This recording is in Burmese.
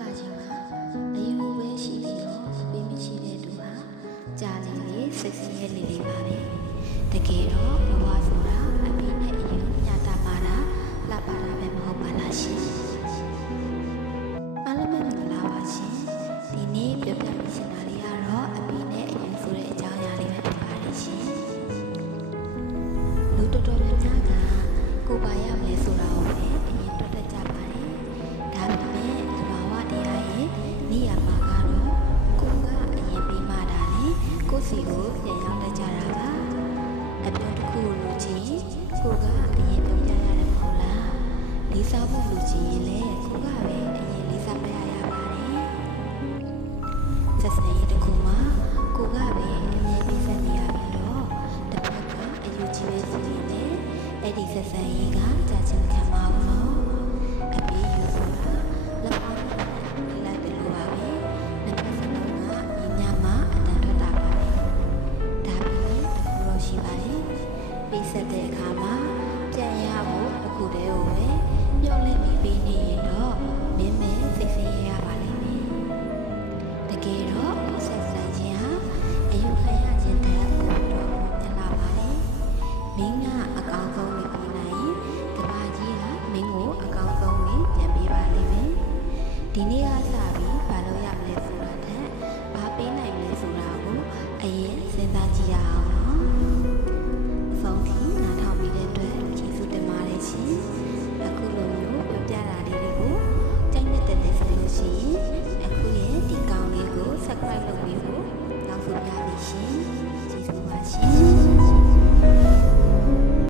ကကြီးမှာအယူပဲရှိပြီးတော့ပေးမရှိတဲ့သူဟာကြာလေလေစိတ်ဆင်းရဲနေနေပါပဲတကယ်တော့ဘဝဆိုတာအမေနဲ့အယူညတာမာတာလှပတာပဲမဟုတ်ပါလားရှင်အားလုံးပဲမင်္ဂလာပါရှင်ဒီနေ့ပြောပြပေးချင်တာလေးကတော့အမေနဲ့အယူဆိုတဲ့အကြောင်းအရာလေးပဲဖြစ်ပါတယ်ရှင်လူတော်တော်များများကကိုပါရမယ်ဆိုတာကိုပဲအရင်တွက်တတ်ကြပါတယ်ဒါပေမဲ့သဘာဝတရားရဲ့နေရာမှာကတော့ကိုကအရင်ပြီးမှတာနဲ့ကိုစီကိုပြန်ရောက်တတ်ကြတာပါအပြောတစ်ခုလို့ချင်းကိုကအရင်ပြောပြရတယ်မဟုတ်လားလေးစားဖို့လူချင်းရင်လေကိုကပဲအရင်လေးစားပြရပါတယ်ဆက်စပ်ရေးတစ်ခုမှာကိုကပဲအမြဲပြီးဆက်နေရပြီးတော့တစ်ဖက်ကအယူကြီးပဲစီနေတယ်အဲ့ဒီဆက်စပ်ရေးကကြာချင်းခံမအောင်နော်အပြေးယူဆိုတာလက်အောက်လိုက်တယ်လို့ပါပဲနှစ်ဖက်စလုံးကညီညမအတန်ထွက်တာပါပဲဒါပေမဲ့တစ်ခုတော့ရှိပါတယ်ပြီးဆက်တဲ့အခါမှာပြန်ရဖို့အခုတည်းကိုပဲမျောလင့်ပြီးပြီးနေရင်တော့မင်းမဲစိတ်ဆင်းရဲရပါလိမ့်မယ်တကယ်တော့ဆက်ဆံခြင်းဟာအယူခံရခြင်းတည်းပို့တော့ပြန်လာပါတယ်မင်းကအကောင်းဆုံးလို့